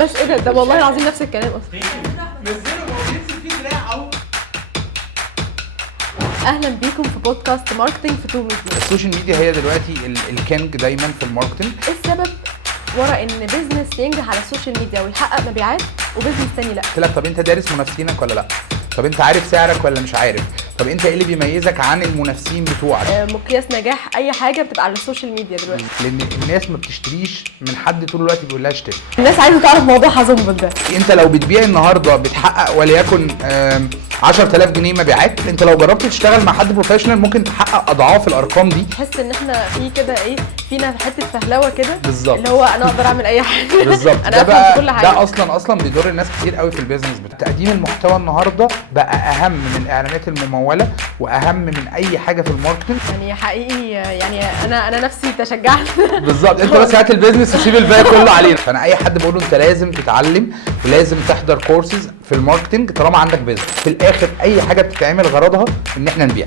بس ايه ده والله العظيم نفس الكلام اصلا. نزلوا بينزل فيه دراع اهو. اهلا بيكم في بودكاست ماركتنج في 2 ميديا. السوشيال ميديا هي دلوقتي الكينج دايما في الماركتنج. ايه السبب ورا ان بيزنس ينجح على السوشيال ميديا ويحقق مبيعات وبيزنس تاني لا؟ قلت لك طب انت دارس منافسينك ولا لا؟ طب انت عارف سعرك ولا مش عارف؟ طب انت ايه اللي بيميزك عن المنافسين بتوعك؟ مقياس نجاح اي حاجه بتبقى على السوشيال ميديا دلوقتي، لان الناس ما بتشتريش من حد طول الوقت بيقول لها اشتري. الناس عايزه تعرف موضوع حظهم ده. انت لو بتبيع النهارده بتحقق وليكن 10000 جنيه مبيعات، انت لو جربت تشتغل مع حد بروفيشنال ممكن تحقق اضعاف الارقام دي. تحس ان احنا في كده ايه، فينا حته فهلوه كده بالظبط، اللي هو انا اقدر اعمل اي حاجه. بالظبط. انا افهم في كل حاجه. ده اصلا بيضر الناس كتير قوي في البيزنس تقديم المحتوى النهارده بقى اهم من الاعلانات المموله واهم من اي حاجه في الماركتنج. يعني حقيقي يعني انا نفسي تشجعت. بالظبط، انت بس هات البيزنس وسيب الباقي كله علينا. فانا اي حد بقول له انت لازم تتعلم ولازم تحضر كورسز في الماركتنج طالما عندك بيزنس. في الاخر اي حاجه بتتعمل غرضها ان احنا نبيع.